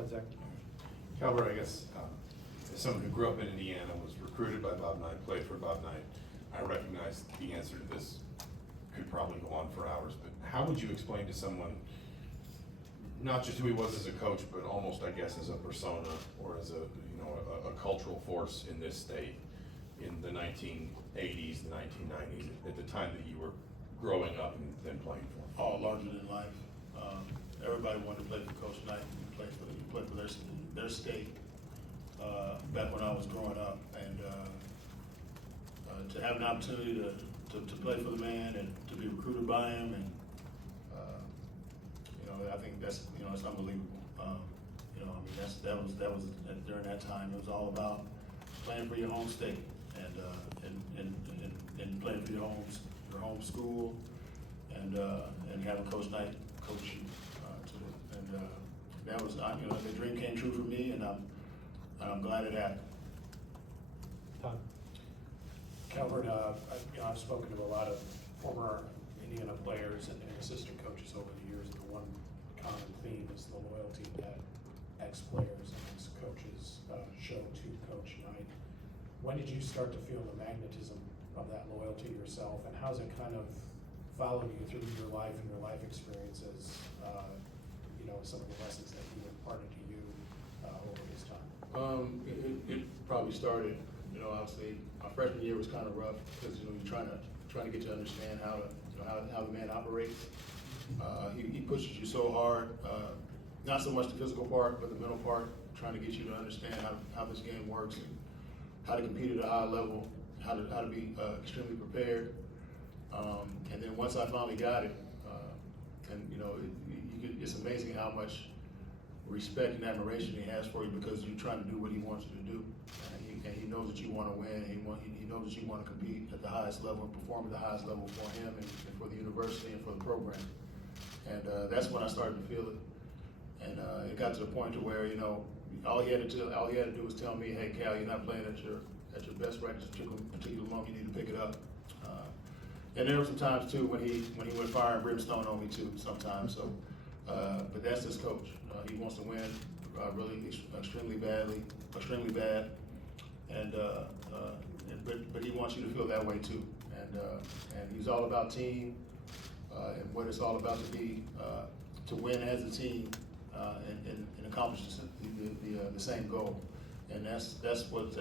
ahead, Zach. Calbert, I guess, as someone who grew up in Indiana, was recruited by Bob Knight, played for Bob Knight, I recognize the answer to this could probably go on for hours, but how would you explain to someone, not just who he was as a coach, but almost, I guess, as a persona or as a cultural force in this state in the 1980s, the 1990s, at the time that you were growing up and then playing for him? All larger than life. Everybody wanted to play for Coach Knight. Play for their state. Back when I was growing up, and to have an opportunity to play for the man and to be recruited by him, and I think that's it's unbelievable. That was during that time. It was all about playing for your home state and playing for your home school, and having Coach Knight coach you that was the dream came true for me, and I'm glad it happened. Todd. Calbert, I've spoken to a lot of former Indiana players and assistant coaches over the years, and the one common theme is the loyalty that ex-players and ex-coaches show to Coach Knight. When did you start to feel the magnetism of that loyalty yourself, and how's it kind of followed you through your life and your life experiences, some of the lessons that he imparted to you over his time? It probably started, obviously, my freshman year was kind of rough because you're trying to get to understand how the man operates. He pushes you so hard, not so much the physical part, but the mental part, trying to get you to understand how this game works and how to compete at a high level, how to be extremely prepared. And then once I finally got it, it's amazing how much respect and admiration he has for you because you're trying to do what he wants you to do, and he knows that you want to win. He knows that you want to compete at the highest level and perform at the highest level for him and for the university and for the program. And that's when I started to feel it. And it got to the point to where all he had to do was tell me, "Hey, Cal, you're not playing at your best right at this particular moment. You need to pick it up." And there were some times too when he went fire and brimstone on me too. Sometimes so. But that's his coach. He wants to win really extremely bad, and but he wants you to feel that way too. And he's all about team and what it's all about to be to win as a team and accomplish the same goal. And that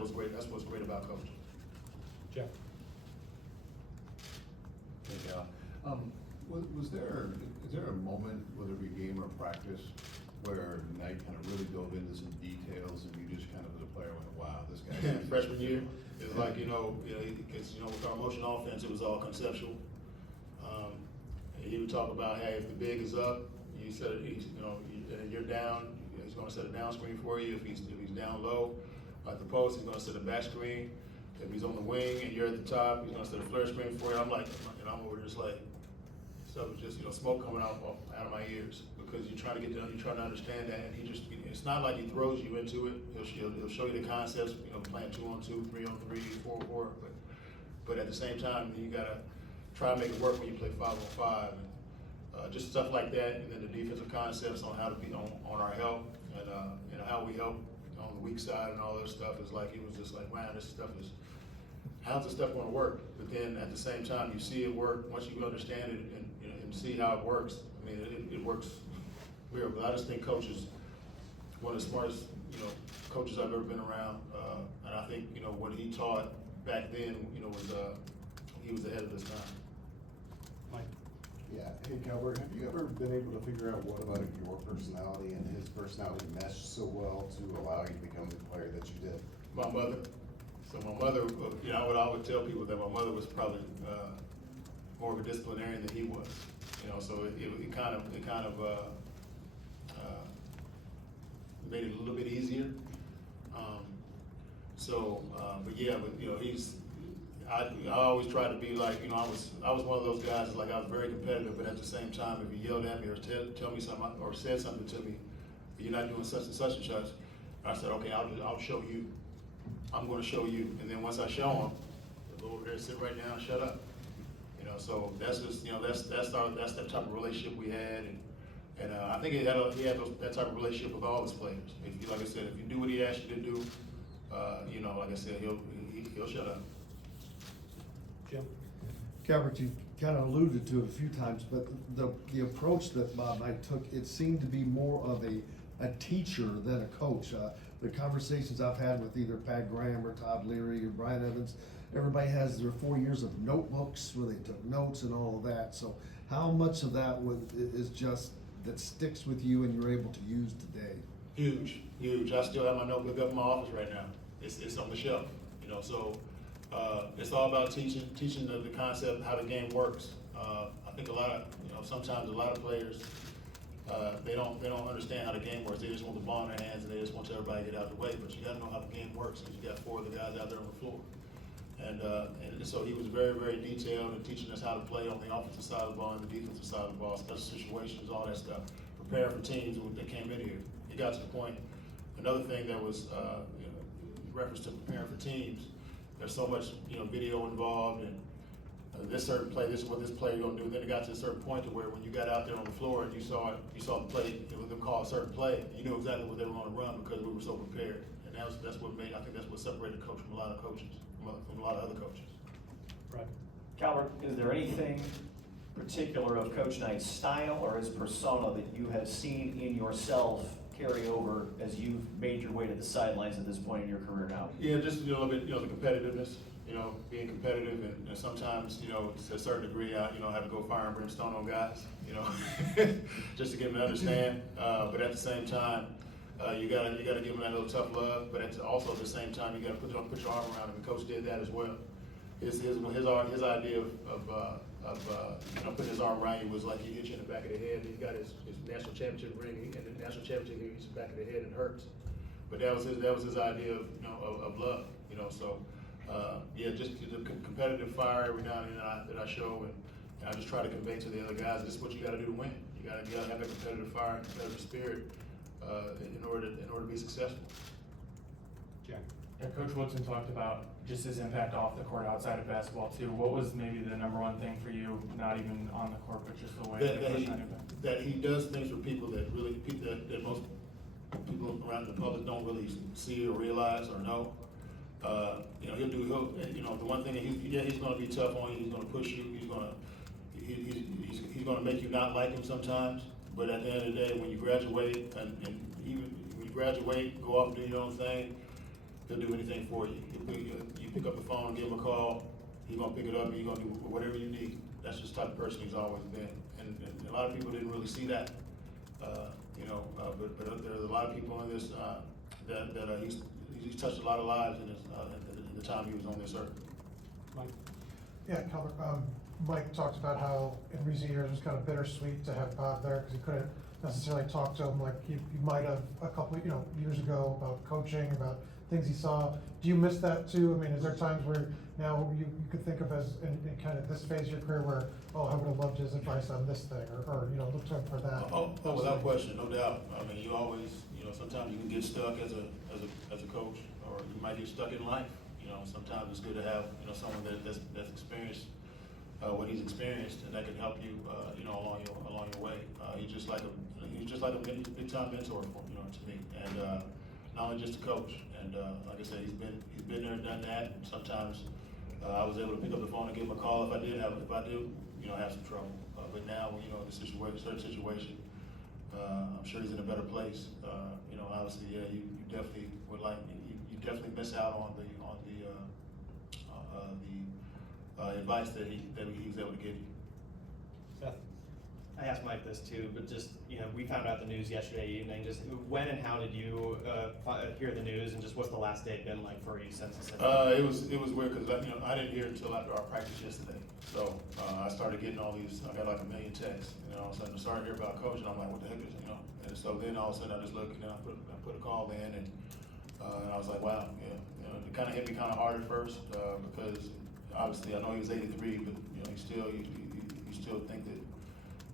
was great. That's what's great about coaching. Jeff. Hey, is there a moment, whether it be game or practice, where Knight kind of really dove into some details and you just kind of as a player went, wow, this guy. Freshman year, it was like, with our motion offense, it was all conceptual. He would talk about, hey, if the big is up, you set it, you're down, he's going to set a down screen for you. If he's down low at the post, he's going to set a back screen. If he's on the wing and you're at the top, he's going to set a flare screen for you. I'm like, I'm over there just like, stuff is just, smoke coming out of my ears because you're trying to understand that, and it's not like he throws you into it. He'll show you the concepts, playing 2-on-2, 3-on-3, 4-on-4, but at the same time, you gotta try to make it work when you play 5-on-5, and just stuff like that, and then the defensive concepts on how to be on our help, and how we help on the weak side and all that stuff is like, it was just like, man, how's this stuff gonna work? But then at the same time, you see it work, once you understand it and see how it works, I mean, it works weird, but I just think Coach is one of the smartest, coaches I've ever been around, and I think, what he taught back then, was, he was ahead of his time. Mike. Yeah, hey Calbert, have you ever been able to figure out what about your personality and his personality meshed so well to allow you to become the player that you did? My mother. So my mother, I would tell people that my mother was probably more of a disciplinarian than he was. So it kind of made it a little bit easier. I always try to be like, I was one of those guys, like I was very competitive, but at the same time, if you yelled at me or tell me something or said something to me, you're not doing such and such and such, I said, okay, I'll show you. I'm going to show you. And then once I show him, they'll go over there, sit right down, and shut up. So that's just, that's the type of relationship we had, And, I think he had that type of relationship with all his players. If you, like I said, if you do what he asked you to do, you know, like I said, he'll shut up. Jim? Calbert, you kind of alluded to it a few times, but the approach that Bob Knight took, it seemed to be more of a teacher than a coach. The conversations I've had with either Pat Graham or Todd Leary or Brian Evans, everybody has their 4 years of notebooks where they took notes and all of that. So how much of that is just, that sticks with you and you're able to use today? Huge, huge. I still have my notebook up in my office right now. It's on the shelf, you know, so, it's all about teaching the concept, how the game works. I think sometimes a lot of players, they don't understand how the game works. They just want the ball in their hands and they just want everybody to get out of the way, but you gotta know how the game works, because you got 4 of the guys out there on the floor. And so he was very, very detailed in teaching us how to play on the offensive side of the ball and the defensive side of the ball, special situations, all that stuff. Preparing for teams that came in here. He got to the point. Another thing that was, reference to preparing for teams, there's so much, video involved, and this certain play, this is what this player gonna do. Then it got to a certain point to where when you got out there on the floor and you saw the play, them call a certain play, you knew exactly what they were gonna run because we were so prepared. And that's what made, I think that's what separated the coach from a lot of coaches, from a lot of other coaches. Right. Calbert, is there anything particular of Coach Knight's style or his persona that you have seen in yourself carry over as you've made your way to the sidelines at this point in your career now? Yeah, just a little bit, the competitiveness, being competitive, and sometimes, to a certain degree, I have to go fire and brimstone on guys, just to get them to understand. But at the same time, you gotta give them that little tough love. But also at the same time, you gotta put your arm around them. And Coach did that as well. His idea of putting his arm around you was like he hit you in the back of the head. He got his national championship ring, and the national championship he hits you back of the head and hurts. But that was his idea of love. So just the competitive fire every now and then that I show, and I just try to convey to the other guys, this is what you got to do to win. You got to have that competitive fire and competitive spirit in order to be successful. Jack? Yeah, Coach Woodson talked about just his impact off the court outside of basketball too. What was maybe the #1 thing for you, not even on the court, but just the way That he does things for people that most people around the public don't really see or realize or know. The one thing that he's gonna be tough on you, he's gonna push you, he's gonna make you not like him sometimes, but at the end of the day, when you graduate and even when you graduate, go off and do your own thing, he'll do anything for you. You pick up the phone and give him a call, he's gonna pick it up and he's gonna do whatever you need. That's just the type of person he's always been. And a lot of people didn't really see that. But there's a lot of people in this, that he's touched a lot of lives in the time he was on this earth. Mike? Yeah, Calbert, Mike talked about how in recent years it was kind of bittersweet to have Bob there because he couldn't necessarily talk to him like he might have a couple, years ago about coaching, about things he saw. Do you miss that too? I mean, is there times where now you could think of as in kind of this phase of your career where, I would have loved his advice on this thing or look to him for that? Oh, without question, no doubt. I mean, you always, sometimes you can get stuck as a coach, or you might get stuck in life. Sometimes it's good to have, someone that's experienced what he's experienced, and that can help you, along your way. He's just like a big time mentor to me, and not only just a coach. And like I said, he's been there and done that. And sometimes I was able to pick up the phone and give him a call if I do, have some trouble. But now, the certain situation, I'm sure he's in a better place. Obviously, yeah, you definitely would you definitely miss out on the advice that he was able to give you. Seth? I asked Mike this too, but just, we found out the news yesterday evening. Just when and how did you hear the news, and just what's the last day been like for you since it's It was weird because I didn't hear it until after our practice yesterday. So I started getting all these. I got like 1 million texts. All of a sudden I started to hear about coach, and I'm like, what the heck is And so then all of a sudden I just looked, and I put a call in, and I was like, wow, yeah. It kind of hit me kind of hard at first because obviously I know he was 83, but you still think that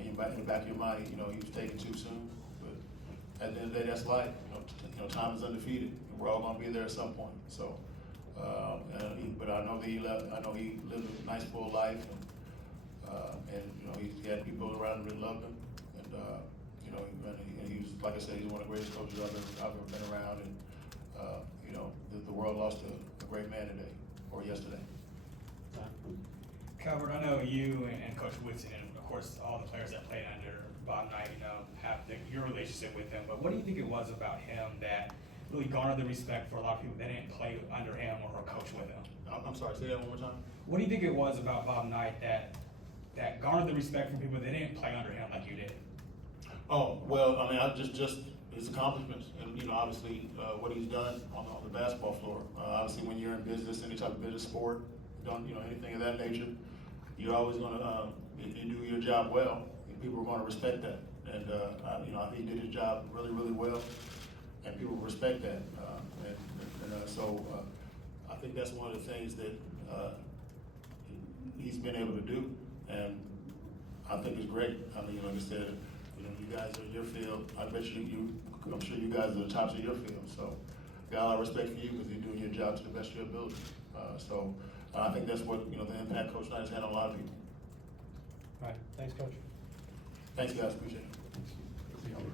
in the back of your mind, he was taken too soon. But at the end of the day, that's life. Time is undefeated, and we're all gonna be there at some point. So, but I know that he left. I know he lived a nice full life, and he had people around him that loved him, and like I said, he's one of the greatest coaches I've ever been around, and, you know, the world lost a great man today, or yesterday. Calbert, I know you and Coach Woodson, and of course, all the players that played under Bob Knight, you know, have your relationship with him, but what do you think it was about him that really garnered the respect for a lot of people that didn't play under him or coach with him? I'm sorry, say that one more time? What do you think it was about Bob Knight that garnered the respect from people that didn't play under him like you did? Oh, well, I mean, I just his accomplishments, and, you know, obviously, what he's done on the basketball floor. Obviously, when you're in business, any type of business sport, done, you know, anything of that nature, you're always gonna, if you do your job well, people are gonna respect that. And, you know, I think he did his job really, really well, and people respect that. So I think that's one of the things that, he's been able to do, and I think it's great. I mean, like I said, you know, you guys are in your field. I bet I'm sure you guys are the tops of your field. So, got a lot of respect for you because you're doing your job to the best of your ability. So, I think that's what, you know, the impact Coach Knight has had on a lot of people. All right, thanks, Coach. Thanks, guys. Appreciate it.